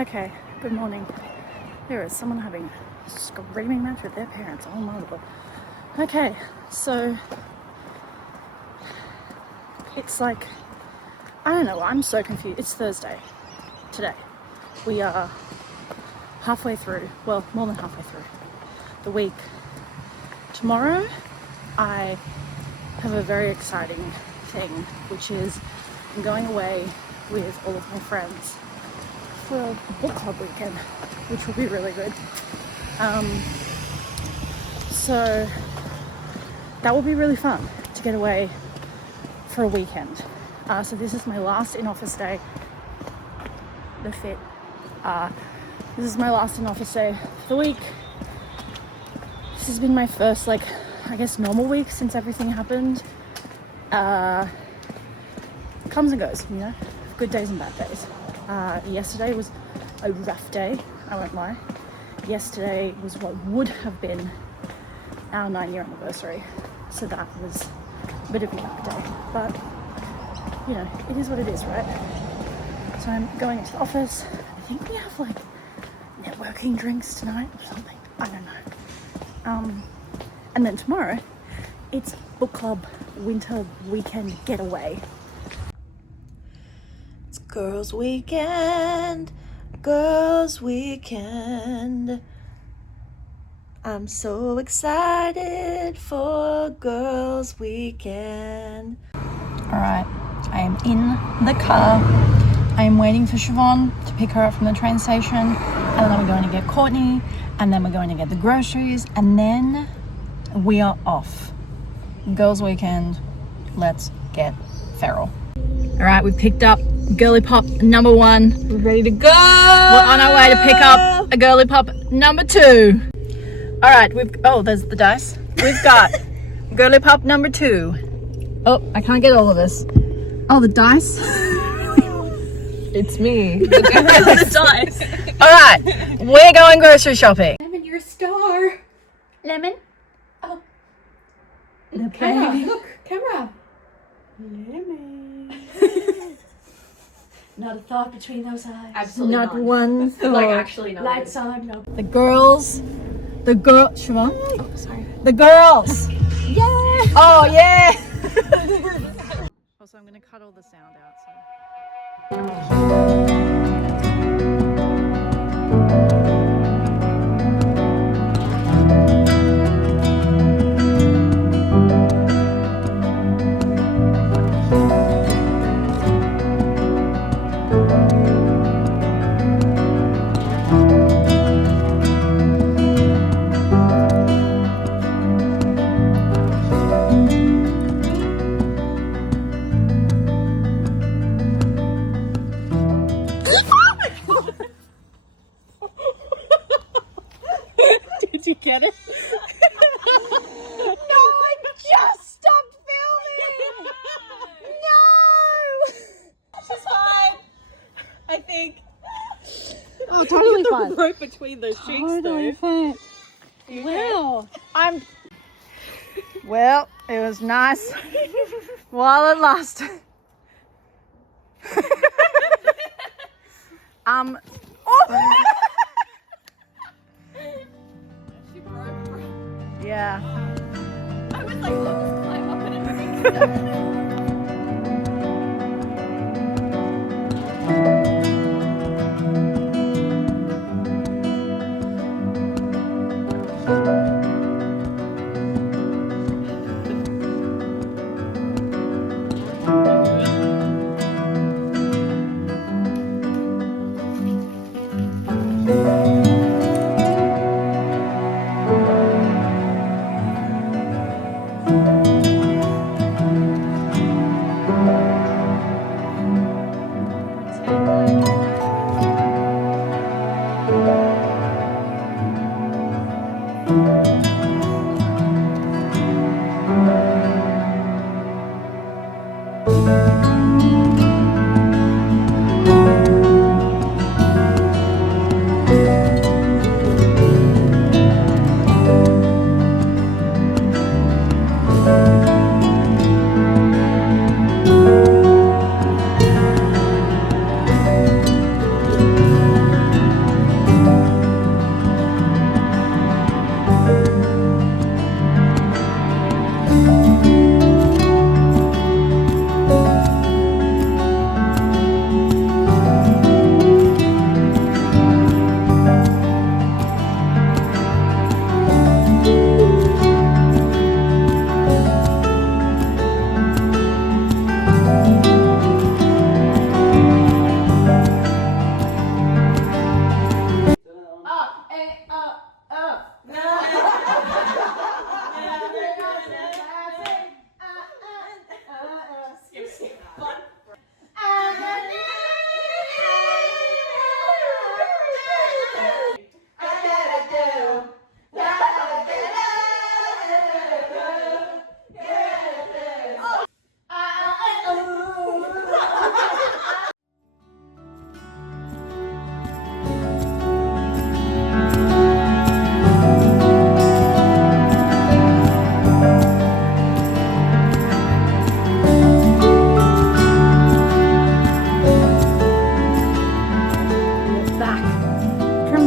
Okay, good morning. There is someone having a screaming match with their parents. Oh my lord. Okay, so it's like, I don't know, I'm so confused. It's Thursday today. We are halfway through, well, more than halfway through the week. Tomorrow, I have a very exciting thing, which is I'm going away with all of my friends for a book club weekend, which will be really good. So that will be really fun to get away for a weekend. So this is my last in-office day. The fit. This is my last in-office day for the week. This has been my first, I guess, normal week since everything happened. Comes and goes, good days and bad days. Yesterday was a rough day, I won't lie. Yesterday was what would have been our 9-year anniversary, so that was a bit of a yuck day, but it is what it is, right? So I'm going into the office. I think we have networking drinks tonight or something, I don't know. And then tomorrow it's book club winter weekend getaway. It's girls weekend, girls weekend. I'm so excited for girls weekend. Alright, I am in the car. I am waiting for Siobhan to pick her up from the train station, and then we're going to get Courtney, and then we're going to get the groceries, and then we are off. Girls weekend, let's get feral. Alright, we picked up Girly Pop number 1. We're ready to go. We're on our way to pick up a Girly Pop number 2. Alright, there's the dice. We've got Girly Pop number 2. Oh, I can't get all of this. Oh, the dice? It's me. The dice. Alright, we're going grocery shopping. Lemon, you're a star. Lemon? Oh. Okay. Camera. Lemon. Not a thought between those eyes. Absolutely not. not. One thought. Actually not. Lights on. No. Siobhan? Oh, sorry. The girls. Yeah. Oh, yeah. Also, I'm going to cut all the sound out, so. Did you get it? No, I just stopped filming. No. She's fine. I think. Oh, totally fine. Right between those cheeks, though. Fine. Wow. Well, it was nice while it lasted. Oh. Yeah. I was like, let's climb up in a drink.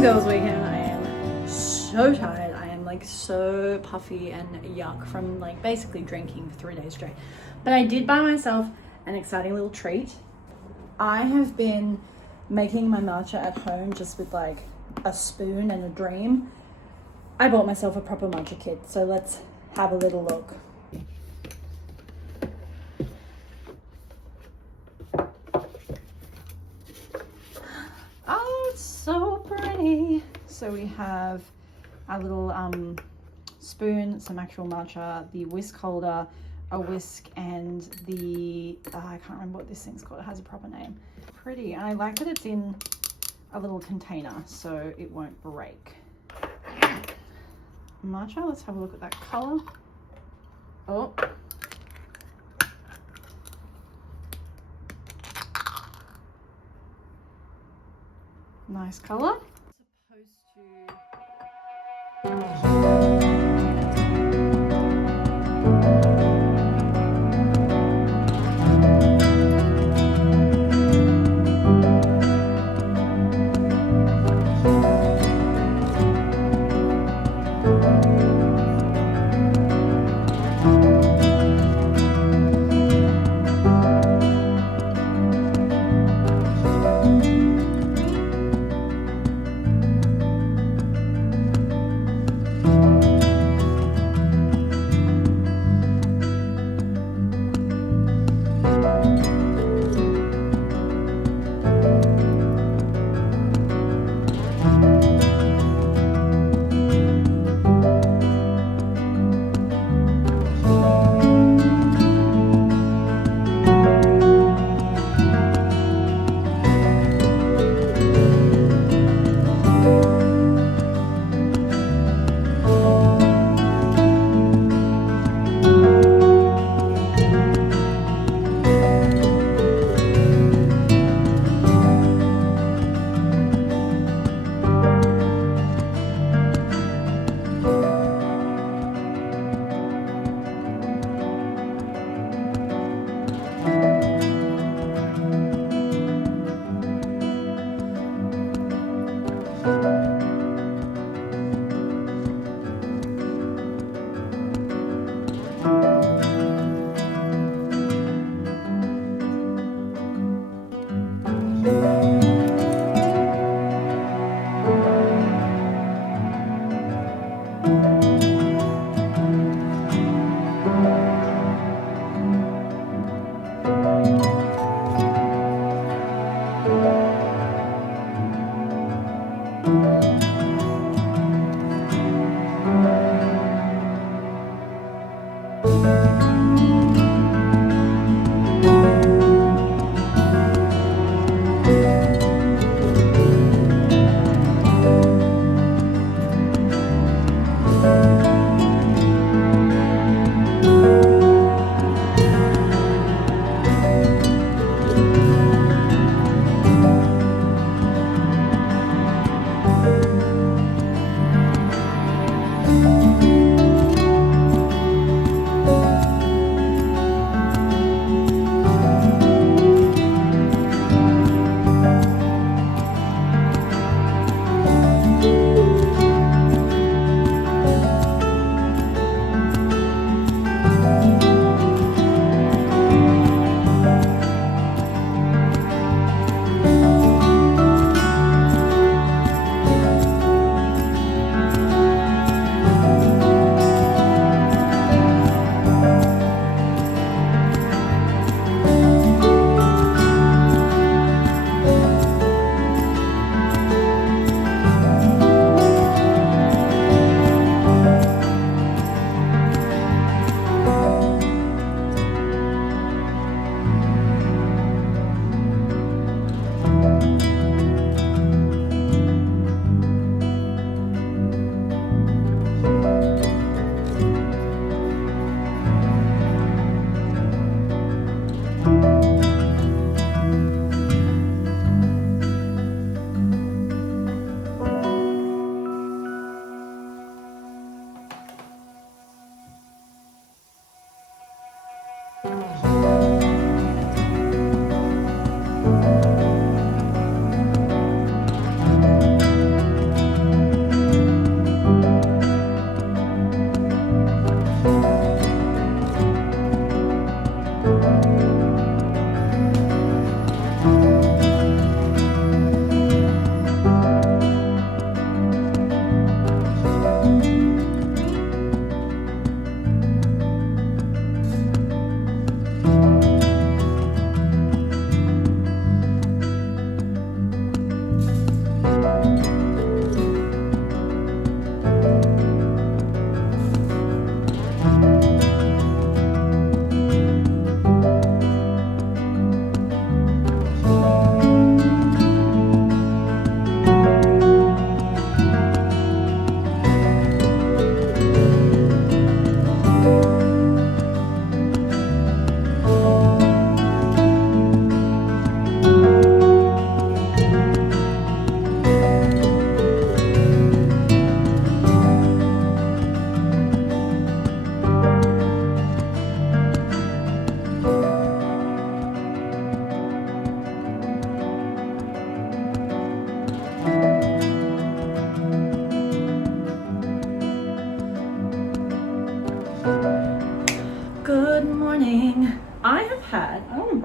Girls weekend. I am so tired. I am like so puffy and yuck from like basically drinking for 3 days straight. But I did buy myself an exciting little treat. I have been making my matcha at home just with like a spoon and a dream. I bought myself a proper matcha kit, so let's have a little look. Oh, it's so pretty. So we have a little spoon, some actual matcha, the whisk holder, a whisk, and the I can't remember what this thing's called. It has a proper name. Pretty, and I like that it's in a little container so it won't break. Matcha, let's have a look at that color. Oh, nice color.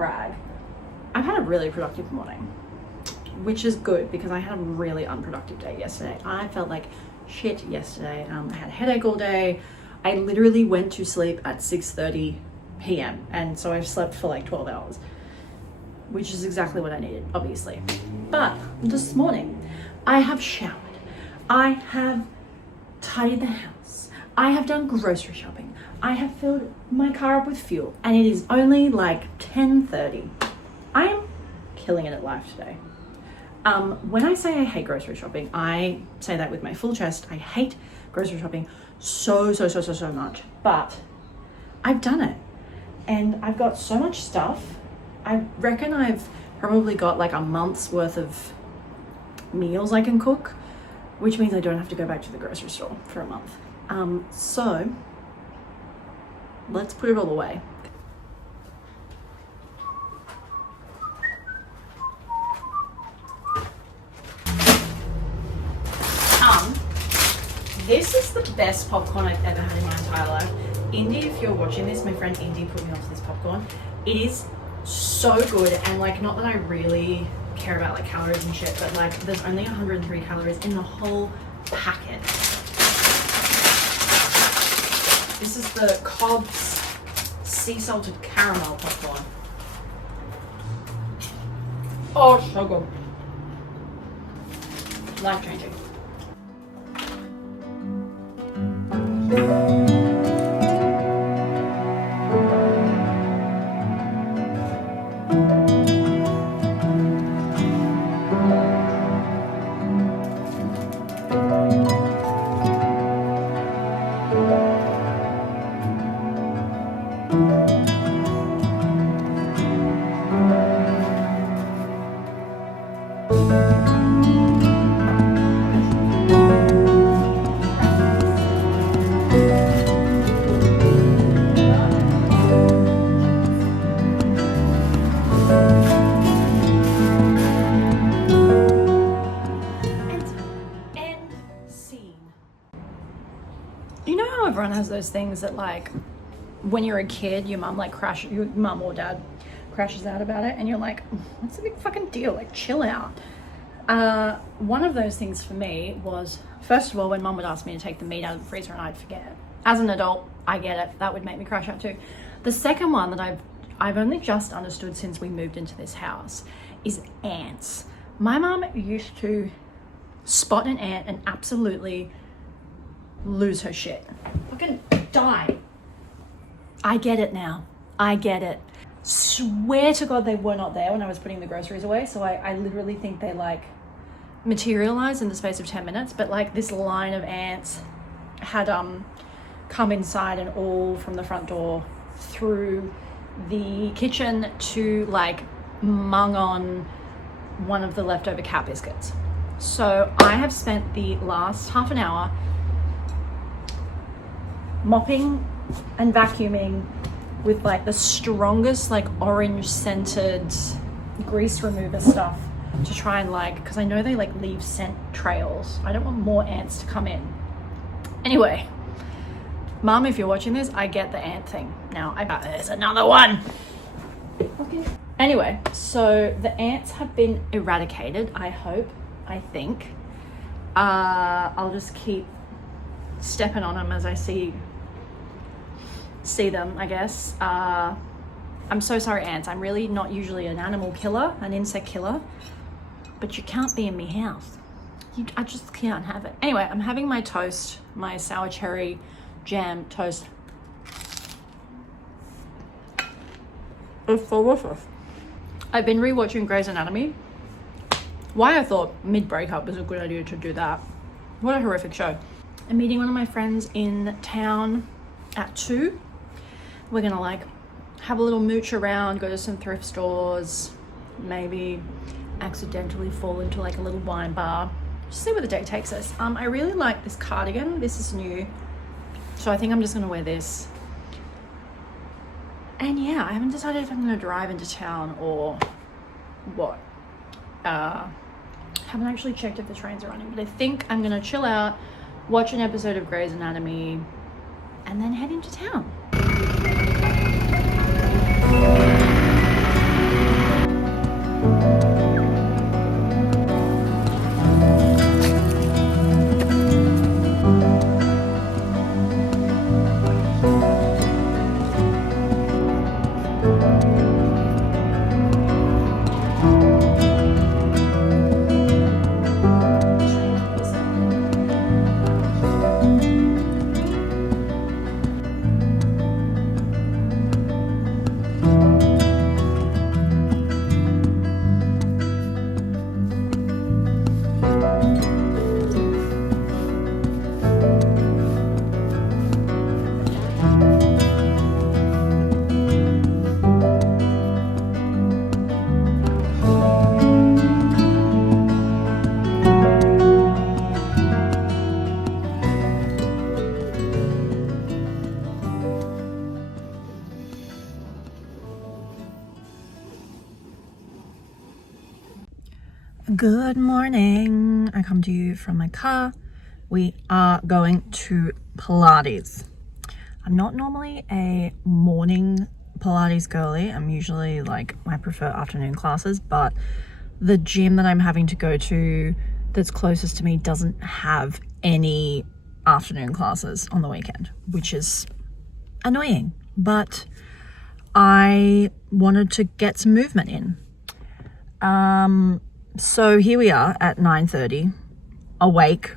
brag, I've had a really productive morning, which is good because I had a really unproductive day yesterday. I felt like shit yesterday. I had a headache all day. I literally went to sleep at 6:30 p.m. and so I've slept for like 12 hours, which is exactly what I needed, obviously. But this morning, I have showered. I have tidied the house. I have done grocery shopping. I have filled my car up with fuel, and it is only like 10:30. I am killing it at life today. When I say I hate grocery shopping, I say that with my full chest. I hate grocery shopping so much, but I've done it, and I've got so much stuff. I reckon I've probably got like a month's worth of meals I can cook, which means I don't have to go back to the grocery store for a month. So let's put it all away. This is the best popcorn I've ever had in my entire life. Indy, if you're watching this, my friend Indy put me onto this popcorn. It is so good, and like, not that I really care about like calories and shit, but like there's only 103 calories in the whole packet. This is the Cobb's sea salted caramel popcorn. Oh, so good. Life changing. You know how everyone has those things that like when you're a kid, your mum or dad crashes out about it and you're like, what's the big fucking deal? Like, chill out. One of those things for me was, first of all, when mum would ask me to take the meat out of the freezer and I'd forget. As an adult, I get it. That would make me crash out too. The second one that I've only just understood since we moved into this house is ants. My mum used to spot an ant and absolutely lose her shit. Fucking die. I get it now. I get it. Swear to God they were not there when I was putting the groceries away. So I literally think they like materialized in the space of 10 minutes. But like this line of ants had come inside and all from the front door through the kitchen to like mung on one of the leftover cat biscuits. So I have spent the last half an hour mopping and vacuuming with like the strongest like orange scented grease remover stuff to try and like, because I know they like leave scent trails. I don't want more ants to come in. Anyway, Mum, if you're watching this, I get the ant thing. Now there's another one. Okay. Anyway, so the ants have been eradicated, I think. I'll just keep stepping on them as I see them, I guess. I'm so sorry, ants. I'm really not usually an animal killer, an insect killer, but you can't be in my house. I just can't have it. Anyway, I'm having my toast, my sour cherry jam toast. It's delicious. I've been rewatching Grey's Anatomy. Why I thought mid-breakup was a good idea to do that. What a horrific show. I'm meeting one of my friends in town at 2. We're gonna like have a little mooch around, go to some thrift stores, maybe accidentally fall into like a little wine bar. Just see where the day takes us. I really like this cardigan. This is new, so I think I'm just gonna wear this. And yeah, I haven't decided if I'm gonna drive into town or what. Haven't actually checked if the trains are running, but I think I'm gonna chill out, watch an episode of Grey's Anatomy, and then head into town. Good morning. I come to you from my car. We are going to Pilates. I'm not normally a morning Pilates girly. I'm usually like, I prefer afternoon classes, but the gym that I'm having to go to that's closest to me doesn't have any afternoon classes on the weekend, which is annoying, but I wanted to get some movement in. So here we are at 9:30, awake,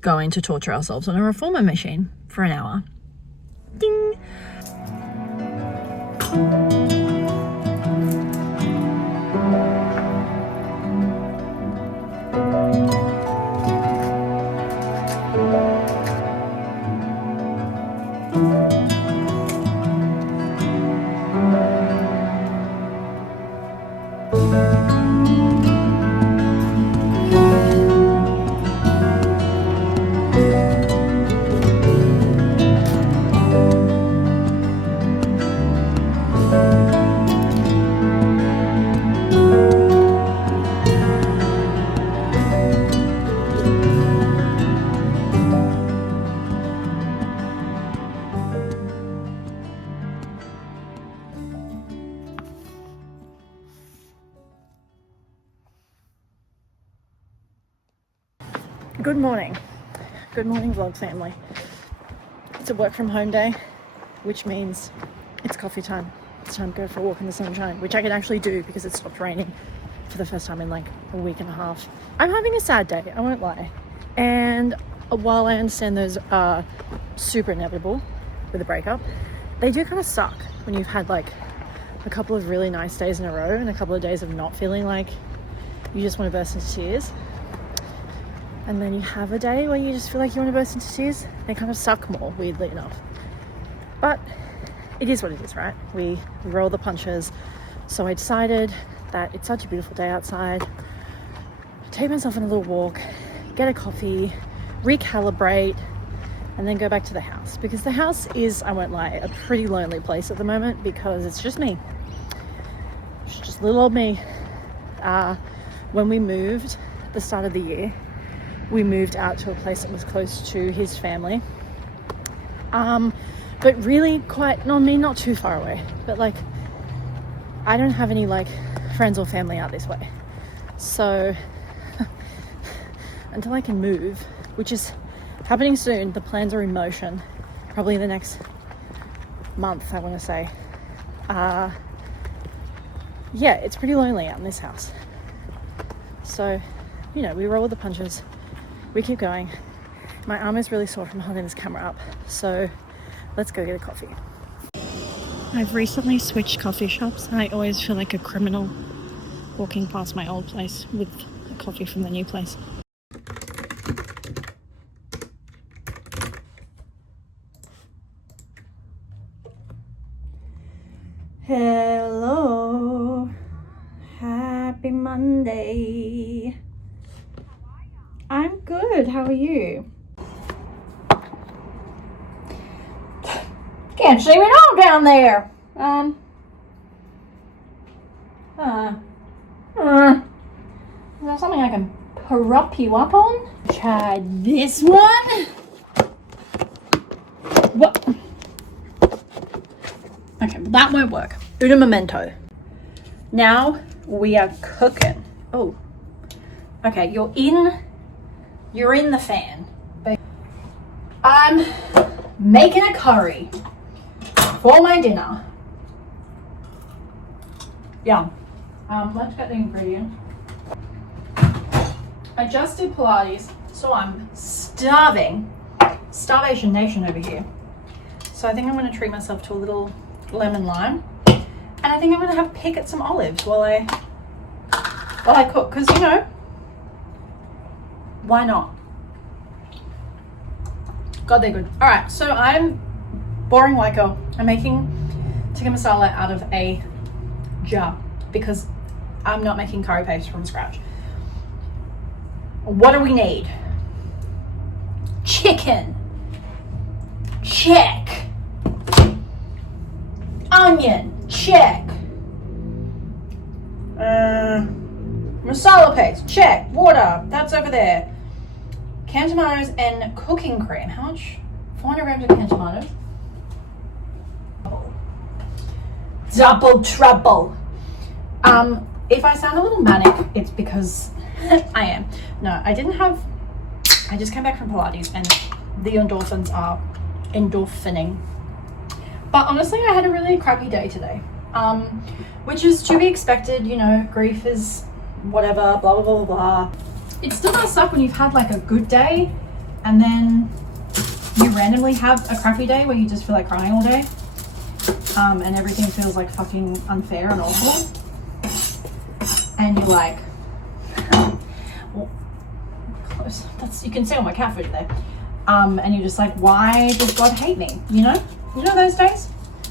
going to torture ourselves on a reformer machine for an hour. Ding! Good morning. Good morning, vlog family. It's a work from home day, which means it's coffee time. It's time to go for a walk in the sunshine, which I can actually do because it stopped raining for the first time in like a week and a half. I'm having a sad day, I won't lie. And while I understand those are super inevitable with a breakup, they do kind of suck when you've had like a couple of really nice days in a row and a couple of days of not feeling like you just want to burst into tears. And then you have a day where you just feel like you want to burst into tears. They kind of suck more, weirdly enough. But it is what it is, right? We roll the punches. So I decided that it's such a beautiful day outside. Take myself on a little walk, get a coffee, recalibrate, and then go back to the house. Because the house is, I won't lie, a pretty lonely place at the moment because it's just me. It's just little old me. When we moved at the start of the year, we moved out to a place that was close to his family. But really quite, not too far away. But like, I don't have any like friends or family out this way. So until I can move, which is happening soon, the plans are in motion, probably in the next month, I want to say. Yeah, it's pretty lonely out in this house. So, you know, we roll with the punches. We keep going. My arm is really sore from holding this camera up, so let's go get a coffee. I've recently switched coffee shops and I always feel like a criminal walking past my old place with a coffee from the new place. Hello, happy Monday. I'm good, how are you? Can't see me now down there. Is there something I can prop you up on? Try this one. What? Okay, well that won't work. Uno momento. Now we are cooking. Oh. Okay, you're in the fan. I'm making a curry for my dinner. Yeah. Let's get the ingredients. I just did Pilates, so I'm starving. Starvation Nation over here. So I think I'm going to treat myself to a little lemon lime. And I think I'm going to have a pick at some olives while I cook. Because, you know, why not? God, they're good. All right, so I'm boring white girl. I'm making tikka masala out of a jar because I'm not making curry paste from scratch. What do we need? Chicken. Check. Onion. Check. Masala paste, check. Water, that's over there. Canned tomatoes and cooking cream. How much? 400 grams of canned tomatoes. Double trouble. If I sound a little manic, it's because I am. No, I just came back from Pilates and the endorphins are endorphining. But honestly, I had a really crappy day today. Which is to be expected, you know, grief is whatever, blah, blah, blah, blah. It still does suck when you've had like a good day and then you randomly have a crappy day where you just feel like crying all day. And everything feels like fucking unfair and awful. And you're like, well, close. You can see all my cat food there. And you're just like, why does God hate me? You know those days?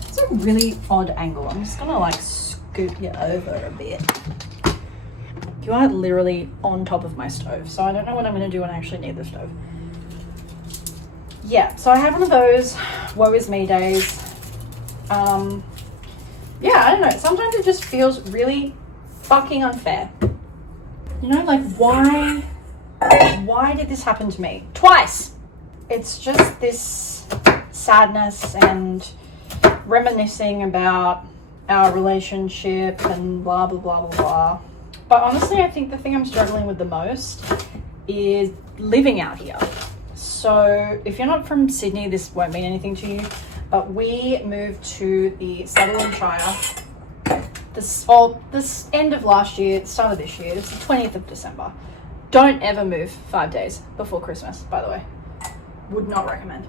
It's a really odd angle. I'm just gonna like scoot you over a bit. You are literally on top of my stove, so I don't know what I'm gonna do when I actually need the stove. Yeah, so I have one of those woe is me days. Yeah, I don't know. Sometimes it just feels really fucking unfair. You know, like why did this happen to me? Twice! It's just this sadness and reminiscing about our relationship and blah, blah, blah, blah, blah. But honestly, I think the thing I'm struggling with the most is living out here. So if you're not from Sydney, this won't mean anything to you, but we moved to the Sutherland Shire this end of last year, start of this year. It's the 20th of December. Don't ever move 5 days before Christmas, by the way. Would not recommend.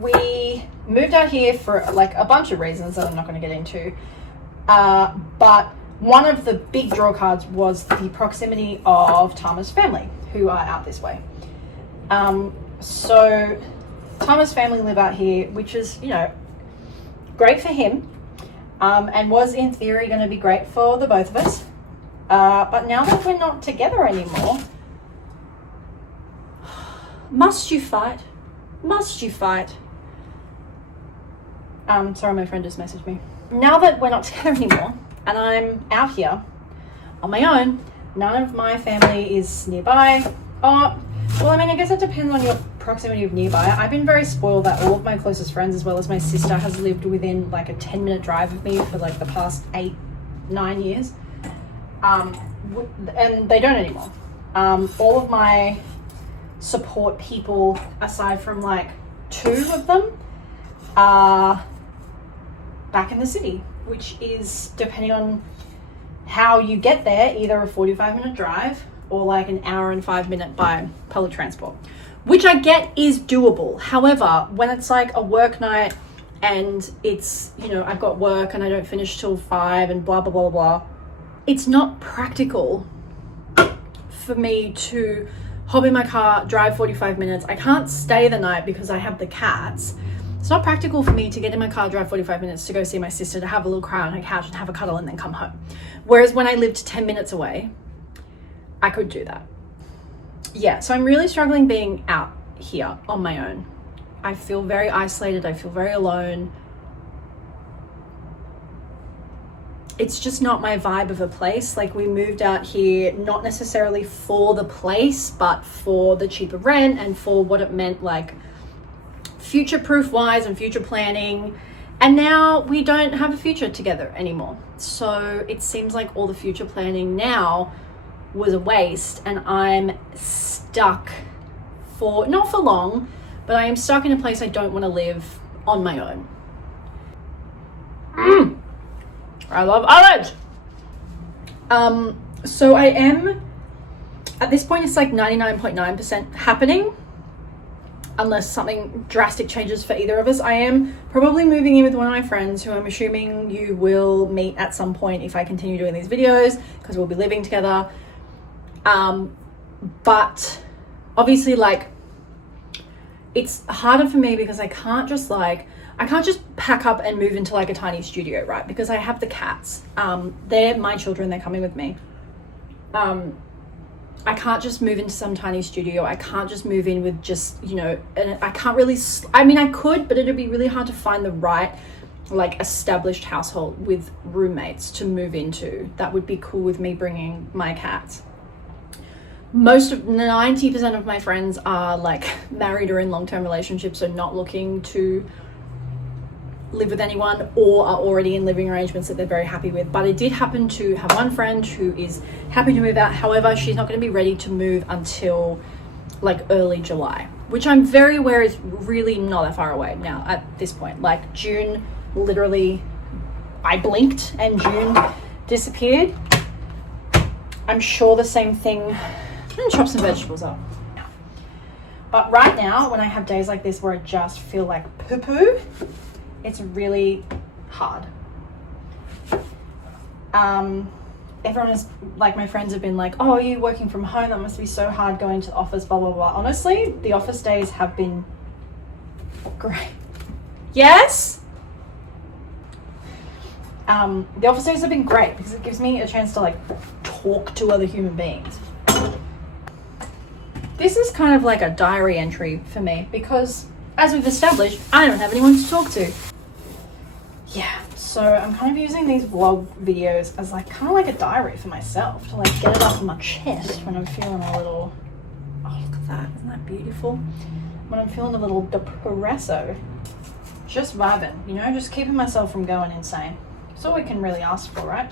We moved out here for like a bunch of reasons that I'm not going to get into. But one of the big draw cards was the proximity of Tama's family, who are out this way. So Tama's family live out here, which is, you know, great for him, and was in theory going to be great for the both of us. But now that we're not together anymore, must you fight? Must you fight? Sorry, my friend just messaged me. Now that we're not together anymore, and I'm out here on my own, none of my family is nearby. Well, I mean, I guess it depends on your proximity of nearby. I've been very spoiled that all of my closest friends, as well as my sister, has lived within like a 10-minute drive of me for like the past 8-9 years. And they don't anymore. All of my support people, aside from like 2 of them, are back in the city, which is, depending on how you get there, either a 45-minute drive or like an hour and 5 minute by public transport, which I get is doable. However, when it's like a work night and it's, you know, I've got work and I don't finish till 5 and blah, blah, blah, blah, it's not practical for me to hop in my car, drive 45 minutes. I can't stay the night because I have the cats. It's not practical for me to get in my car, drive 45 minutes to go see my sister, to have a little cry on her couch and have a cuddle and then come home. Whereas when I lived 10 minutes away, I could do that. Yeah, so I'm really struggling being out here on my own. I feel very isolated. I feel very alone. It's just not my vibe of a place. Like, we moved out here not necessarily for the place, but for the cheaper rent and for what it meant, like future-proof wise and future planning. And now we don't have a future together anymore. So it seems like all the future planning now was a waste, and I'm stuck for, not for long, but I am stuck in a place I don't want to live on my own. I love olives. So I am, at this point, it's like 99.9% happening, unless something drastic changes for either of us. I am probably moving in with one of my friends, who I'm assuming you will meet at some point if I continue doing these videos, because we'll be living together. But obviously, like, it's harder for me because I can't just pack up and move into like a tiny studio, right? Because I have the cats. They're my children, they're coming with me. I can't just move into some tiny studio. I can't just move in with just, you know, and I can't really, I mean, I could, but it'd be really hard to find the right like established household with roommates to move into that would be cool with me bringing my cats. Most of 90% of my friends are like married or in long-term relationships, so not looking to live with anyone, or are already in living arrangements that they're very happy with. But I did happen to have one friend who is happy to move out. However, she's not going to be ready to move until like early July, which I'm very aware is really not that far away now at this point. Like June, literally I blinked and June disappeared. I'm sure the same thing. I'm gonna chop some vegetables up. But right now, when I have days like this where I just feel like poo-poo, it's really hard. Everyone is like, my friends have been like, oh, are you working from home? That must be so hard going to the office, blah, blah, blah. Honestly, the office days have been great. Yes? The office days have been great because it gives me a chance to like talk to other human beings. This is kind of like a diary entry for me because, as we've established, I don't have anyone to talk to. Yeah, so I'm kind of using these vlog videos as like kind of like a diary for myself to like get it off my chest when I'm feeling a little, oh look at that, isn't that beautiful? When I'm feeling a little depresso. Just vibing, you know, just keeping myself from going insane. That's all we can really ask for, right?